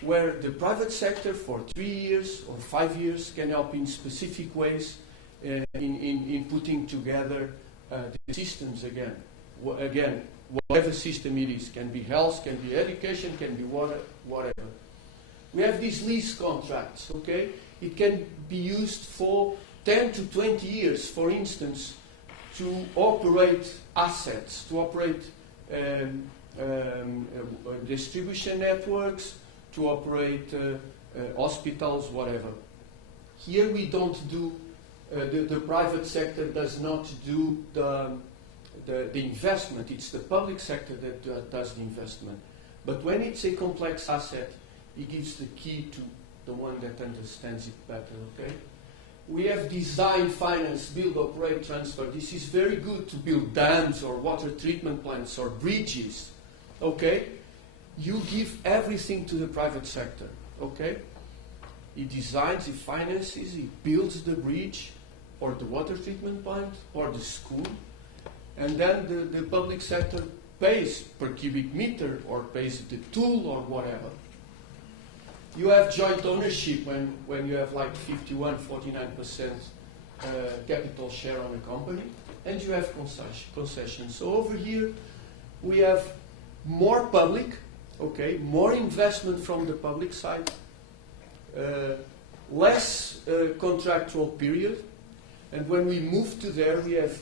where the private sector for 3 years or 5 years can help in specific ways in putting together the systems again. Again, whatever system it is, can be health, can be education, can be water, whatever. We have these lease contracts, okay? It can be used for 10 to 20 years, for instance, to operate assets, to operate distribution networks, to operate hospitals, whatever. Here we don't do, the private sector does not do the investment. It's the public sector that does the investment. But when it's a complex asset, it gives the key to the one that understands it better, okay? We have design, finance, build, operate, transfer. This is very good to build dams or water treatment plants or bridges, okay? You give everything to the private sector, okay? He designs, he finances, he builds the bridge or the water treatment plant or the school, and then the public sector pays per cubic meter or pays the tool or whatever. You have joint ownership when you have like 51, 49% capital share on a company, and you have concessions. So over here we have more public, okay, more investment from the public side, less contractual period, and when we move to there we have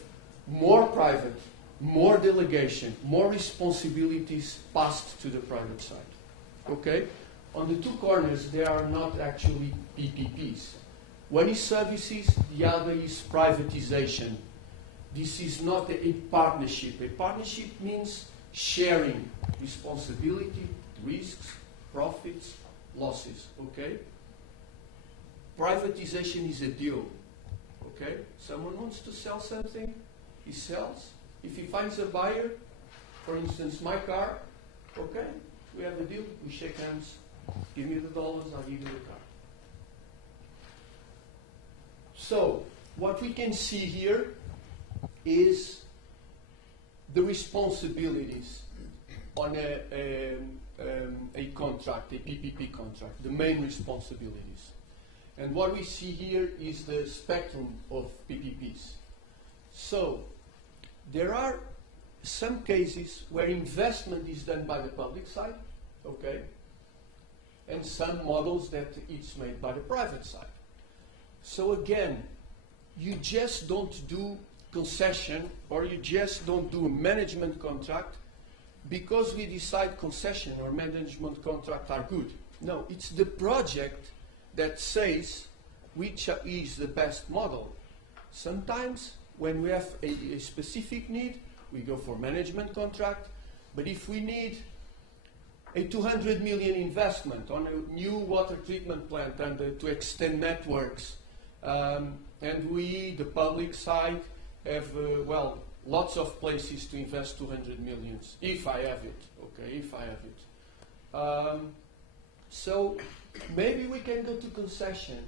more private, more delegation, more responsibilities passed to the private side, okay? On the two corners, they are not actually PPPs. One is services, the other is privatization. This is not a partnership. A partnership means sharing responsibility, risks, profits, losses, okay? Privatization is a deal, okay? Someone wants to sell something, he sells. If he finds a buyer, for instance, my car, okay, we have a deal, we shake hands. Give me the dollars, I'll give you the car. So, what we can see here is the responsibilities on a contract, a PPP contract, the main responsibilities. And what we see here is the spectrum of PPPs. So, there are some cases where investment is done by the public side, okay? And some models that it's made by the private side. So again, you just don't do concession or you just don't do a management contract because we decide concession or management contract are good. No, it's the project that says which is the best model. Sometimes when we have a specific need, we go for management contract, but if we need a 200 million investment on a new water treatment plant and to extend networks. And we, the public side, have, well, lots of places to invest 200 millions, if I have it, okay, if I have it. So maybe we can go to concession.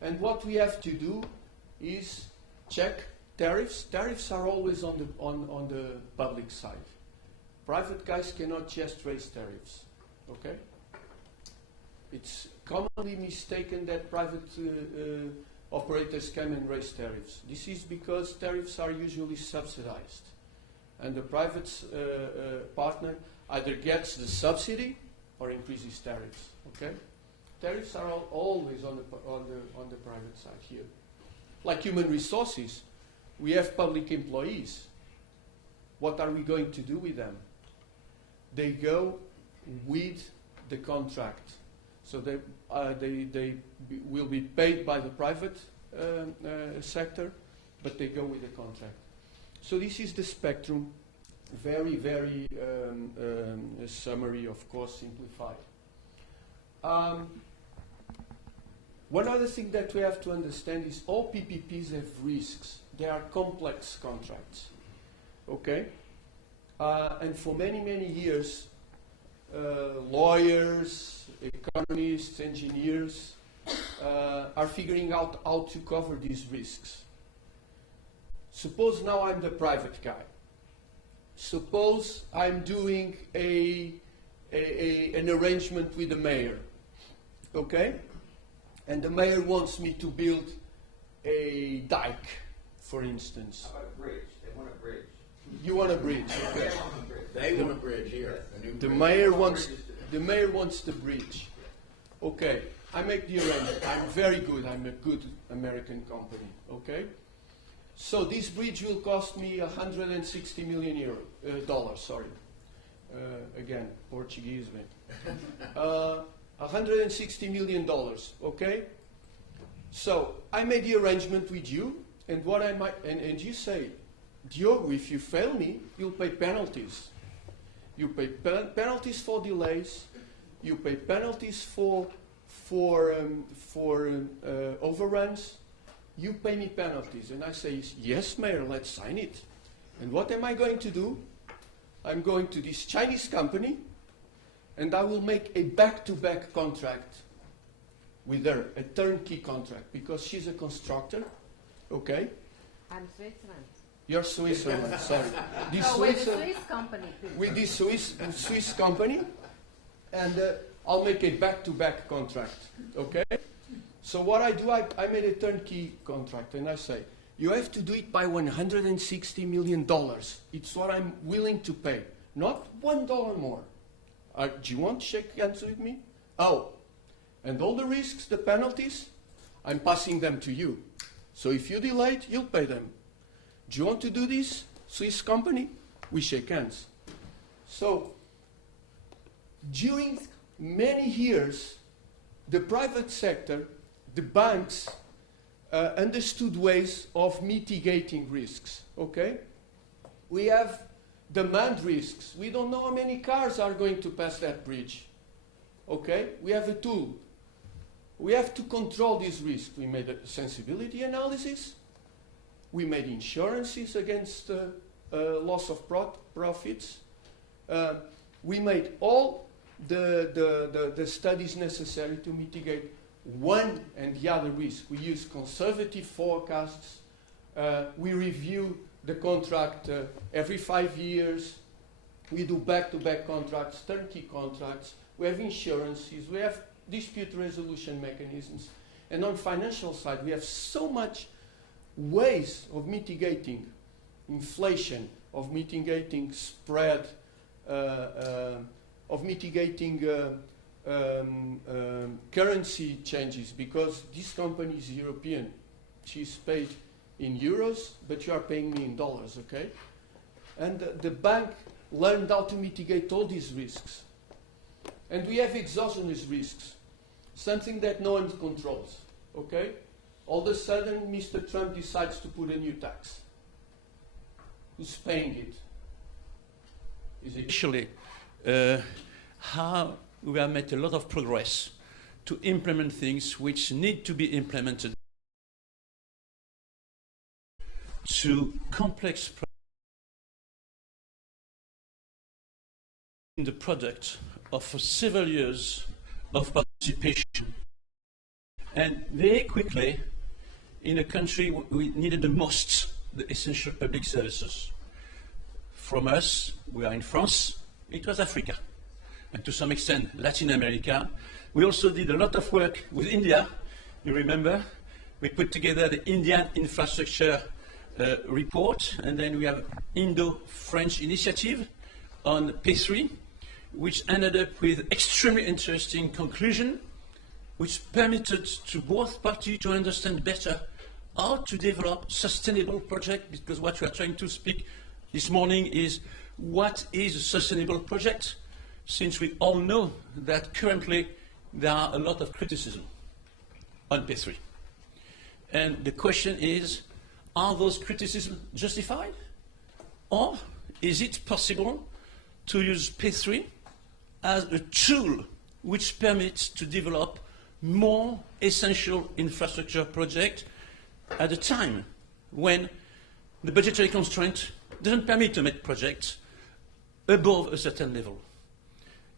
And what we have to do is check tariffs. Tariffs are always on the public side. Private guys cannot just raise tariffs, okay? It's commonly mistaken that private operators come and raise tariffs. This is because tariffs are usually subsidized. And the private partner either gets the subsidy or increases tariffs, okay? Tariffs are always on the private side here. Like human resources, we have public employees. What are we going to do with them? They go with the contract. So they will be paid by the private sector, but they go with the contract. So this is the spectrum, very, very summary, of course, simplified. One other thing that we have to understand is all PPPs have risks. They are complex contracts, okay? And for many, many years, lawyers, economists, engineers are figuring out how to cover these risks. Suppose now I'm the private guy. Suppose I'm doing an arrangement with the mayor, okay? And the mayor wants me to build a dike, for instance. How about a bridge? They want a bridge. You want a bridge, okay? They want a bridge. They want a bridge here. A new The bridge. mayor wants the bridge. Okay, I make the arrangement. I'm very good. I'm a good American company, okay? So this bridge will cost me 160 million dollars, sorry. Again, Portuguese, man. 160 million dollars, okay? So I made the arrangement with you, and what I might, and you say, Diogo, if you fail me, you'll pay penalties. You pay penalties for delays. You pay penalties for overruns. You pay me penalties. And I say, yes, Mayor, let's sign it. And what am I going to do? I'm going to this Chinese company, and I will make a back-to-back contract with her, a turnkey contract, because she's a constructor, okay? I'm Switzerland. You're Switzerland, sorry. This Oh, with a Swiss- Swiss company. with this Swiss company, and I'll make a back-to-back contract, okay? So what I do, I made a turnkey contract, and I say, you have to do it by $160 million. It's what I'm willing to pay, not $1 more. Do you want to shake hands with me? Oh, and all the risks, the penalties, I'm passing them to you. So if you delay it, you'll pay them. Do you want to do this, Swiss company? We shake hands. So during many years, the private sector, the banks, understood ways of mitigating risks, okay? We have demand risks. We don't know how many cars are going to pass that bridge, okay? We have a tool. We have to control these risks. We made a sensibility analysis. We made insurances against loss of profits. We made all the studies necessary to mitigate one and the other risk. We use conservative forecasts. We review the contract every 5 years. We do back-to-back contracts, turnkey contracts. We have insurances. We have dispute resolution mechanisms. And on financial side, we have so much ways of mitigating inflation, of mitigating spread, of mitigating currency changes, because this company is European. She's paid in euros, but you are paying me in dollars, okay? And the bank learned how to mitigate all these risks. And we have exogenous risks, something that no one controls, okay? All of a sudden, Mr. Trump decides to put a new tax. Who's paying it? Is it Actually, how we have made a lot of progress to implement things which need to be implemented to complex in the product of several years of participation. And very quickly, in a country we needed the most the essential public services. From us, we are in France, it was Africa, and to some extent Latin America. We also did a lot of work with India. You remember, we put together the Indian infrastructure report, and then we have Indo-French initiative on P3, which ended up with extremely interesting conclusion, which permitted to both parties to understand better how to develop sustainable projects, because what we are trying to speak this morning is what is a sustainable project, since we all know that currently there are a lot of criticism on P3. And the question is, are those criticisms justified? Or is it possible to use P3 as a tool which permits to develop more essential infrastructure projects at a time when the budgetary constraint doesn't permit to make projects above a certain level?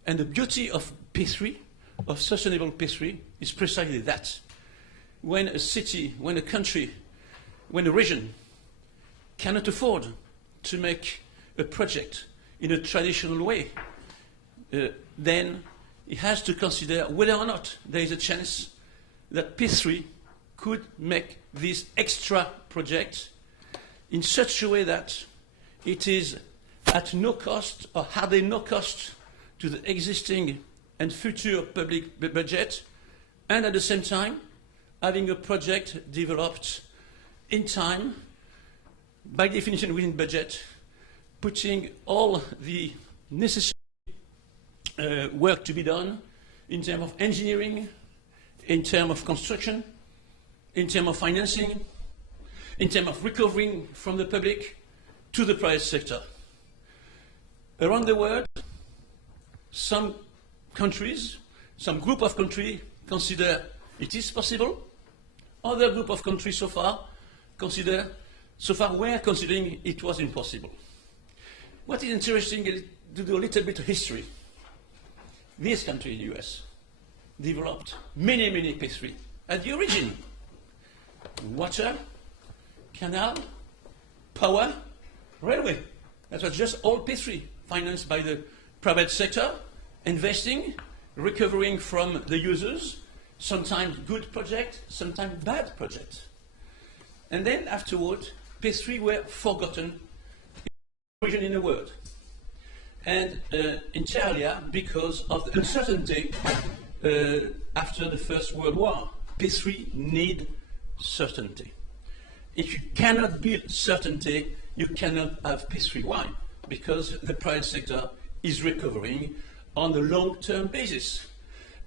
And the beauty of P3, of sustainable P3, is precisely that. When a city, when a country, when a region cannot afford to make a project in a traditional way, then he has to consider whether or not there is a chance that P3 could make this extra project in such a way that it is at no cost or hardly no cost to the existing and future public budget, and at the same time having a project developed in time, by definition within budget, putting all the necessary work to be done in terms of engineering, in terms of construction, in terms of financing, in terms of recovering from the public to the private sector. Around the world, some countries, some group of countries consider it is possible. Other group of countries so far were considering it was impossible. What is interesting is to do a little bit of history. This country, the US, developed many P3 at the origin. Water, canal, power, railway. That was just all P3, financed by the private sector, investing, recovering from the users, sometimes good projects, sometimes bad projects. And then afterward, P3 were forgotten in the world. And entirely because of the uncertainty after the First World War. P3 need certainty. If you cannot build certainty, you cannot have P3. Why? Because the private sector is recovering on a long-term basis.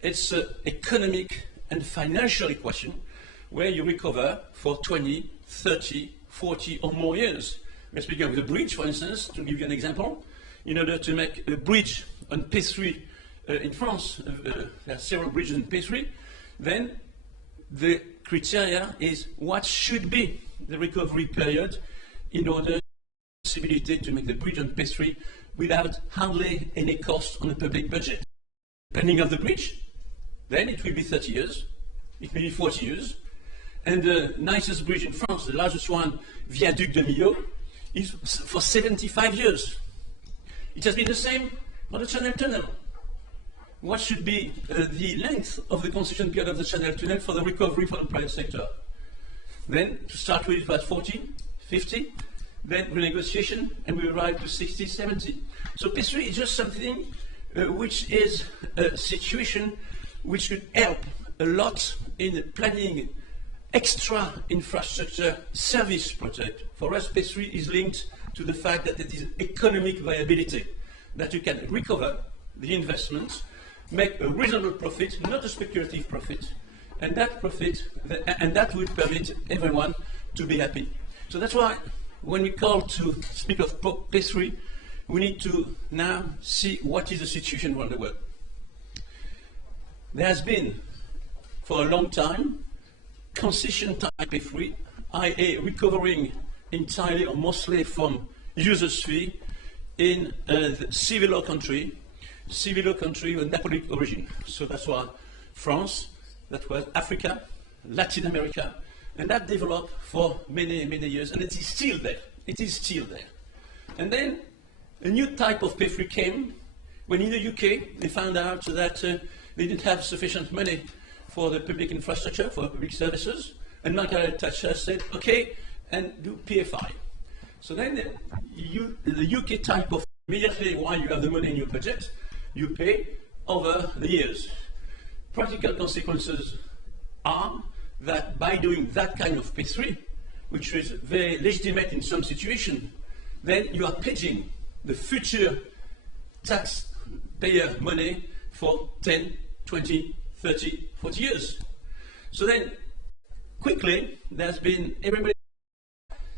It's an economic and financial equation where you recover for 20, 30, 40 or more years. We're speaking of the bridge, for instance, to give you an example. In order to make a bridge on P3 in France, there are several bridges in P3, then the criteria is what should be the recovery period in order to have the possibility to make the bridge on P3 without hardly any cost on the public budget. Depending on the bridge, then it will be 30 years, it may be 40 years, and the nicest bridge in France, the largest one, Viaduc de Millau, is for 75 years. It has been the same for the Channel Tunnel. What should be the length of the concession period of the Channel Tunnel for the recovery for the private sector? Then, to start with, about 40, 50, then renegotiation, and we arrive to 60, 70. So P3 is just something which is a situation which could help a lot in planning extra infrastructure service project. For us, P3 is linked to the fact that it is economic viability, that you can recover the investment, make a reasonable profit, not a speculative profit, and that profit, and that will permit everyone to be happy. So that's why when we call to speak of P3, we need to now see what is the situation around the world. There has been, for a long time, concession type P3, i.e. recovering entirely or mostly from users' fee in the civil law country with Napoleonic origin. So that's why France, that was Africa, Latin America, and that developed for many years, and it is still there. It is still there. And then a new type of P3 came when in the UK they found out that they didn't have sufficient money for the public infrastructure, for public services, and Margaret Thatcher said, okay, and do PFI. So then the UK type of immediately while you have the money in your budget, you pay over the years. Practical consequences are that by doing that kind of P3, which is very legitimate in some situation, then you are pledging the future taxpayer money for 10, 20, 30, 40 years. So then, quickly, there's been everybody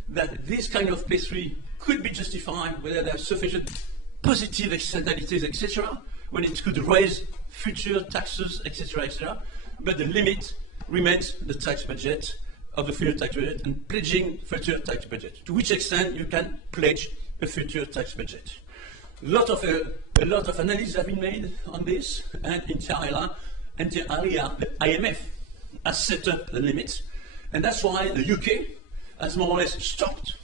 that this kind of P3 could be justified, whether there are sufficient positive externalities, etc., when it could raise future taxes, etc., but the limit remains the tax budget of the future tax budget and pledging future tax budget. To which extent you can pledge a future tax budget. A lot of analysis have been made on this, and inter alia, the IMF has set up the limits, and that's why the UK has more or less stopped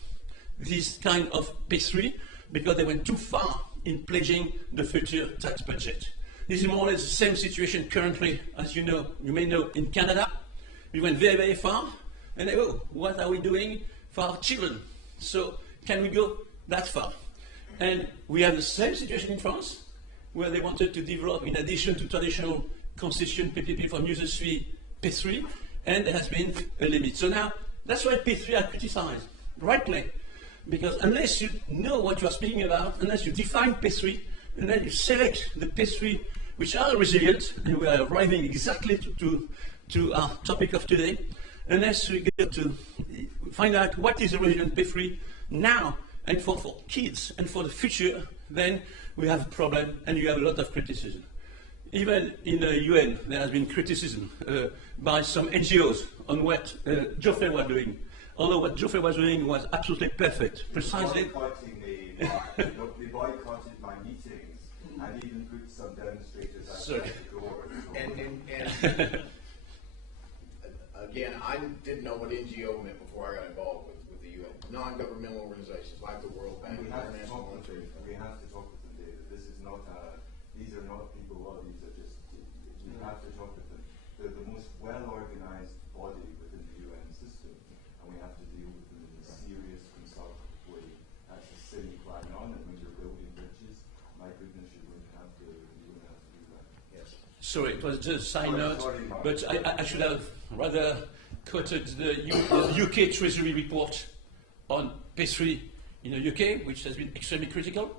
this kind of P3 because they went too far in pledging the future tax budget. This is more or less the same situation currently, as you may know, in Canada. We went very, very far, and what are we doing for our children? So can we go that far? And we have the same situation in France, where they wanted to develop, in addition to traditional concession PPP from users fee, P3, and there has been a limit. So now, that's why P3 are criticized, rightly, because unless you know what you are speaking about, unless you define P3, and then you select the P3 which are resilient, and we are arriving exactly to our topic of today, unless we get to find out what is a resilient P3 now, and for kids, and for the future, then we have a problem, and you have a lot of criticism. Even in the UN, there has been criticism by some NGOs on what Geoffrey was doing. Although what Geoffrey was doing was absolutely perfect, precisely. They boycotted my meetings and even put some demonstrators outside the door. And again, I didn't know what NGO meant before I got involved with the UN. Non-governmental organizations like the World Bank, International Monetary Fund. We have to talk with them, David. This is not these are not people, these are just, we have to talk with them. They're the most well-organized body within the UN system, and we have to deal with them in a serious, consultative way. That's a sine qua non, and when you're building bridges, my goodness, you're going to have to do that. Yes. Sorry, it was just a side note, but I should have rather quoted the UK Treasury report on P3 in the UK, which has been extremely critical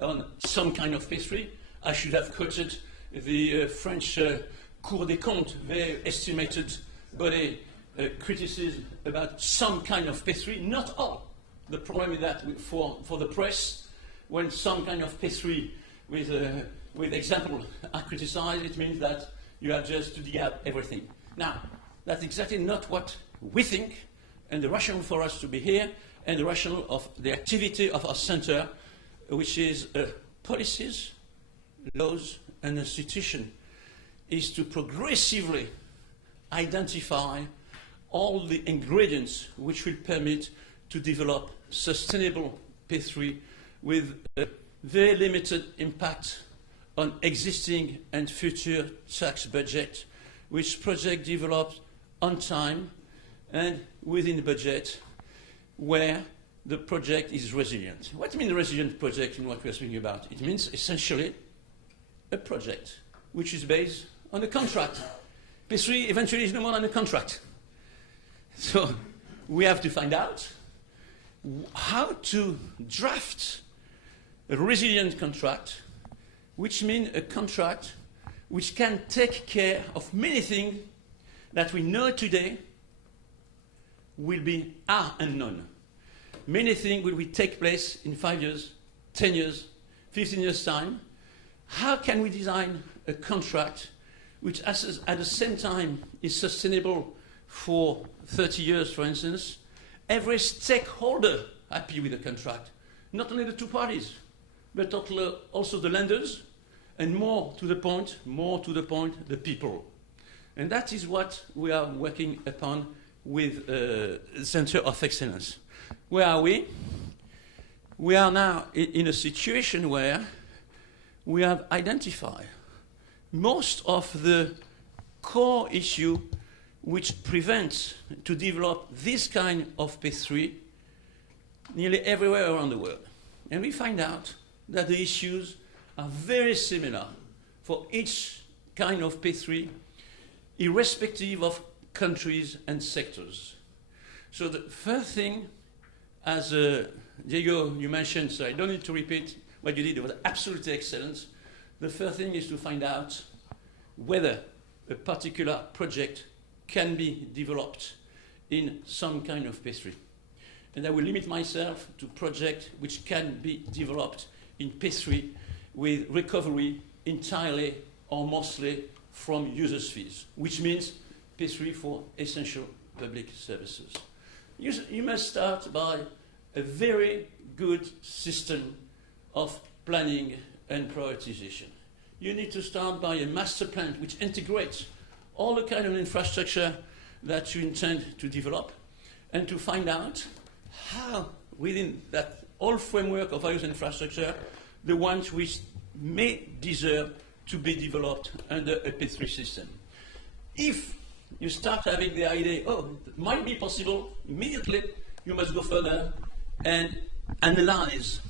on some kind of P3. I should have quoted the French Cour des Comptes, their estimated body criticism about some kind of P3, not all. The problem is that for the press, when some kind of P3 with example are criticized, it means that you have just to dig out everything. Now, that's exactly not what we think, and the rationale for us to be here, and the rationale of the activity of our center, which is policies, laws, and institutions, is to progressively identify all the ingredients which will permit to develop sustainable P3 with a very limited impact on existing and future tax budget, which project developed on time and within the budget where the project is resilient. What means resilient project in what we're speaking about? It means essentially a project which is based on a contract. P3 eventually is no more than a contract. So we have to find out how to draft a resilient contract, which means a contract which can take care of many things that we know today will be unknown. Many things will take place in 5 years, 10 years, 15 years' time. How can we design a contract which at the same time is sustainable for 30 years, for instance? Every stakeholder happy with the contract, not only the two parties, but also the lenders, and more to the point, the people. And that is what we are working upon with the Center of Excellence. Where are we? We are now in a situation where we have identified most of the core issue which prevents to develop this kind of P3 nearly everywhere around the world. And we find out that the issues are very similar for each kind of P3, irrespective of countries and sectors. So the first thing, as Diego, you mentioned, so I don't need to repeat what you did, it was absolutely excellent. The first thing is to find out whether a particular project can be developed in some kind of P3. And I will limit myself to projects which can be developed in P3 with recovery entirely or mostly from users' fees, which means P3 for essential public services. You must start by a very good system of planning and prioritization. You need to start by a master plan which integrates all the kind of infrastructure that you intend to develop, and to find out how, within that whole framework of various infrastructure, the ones which may deserve to be developed under a P3 system. If you start having the idea, oh, it might be possible, immediately you must go further and analyze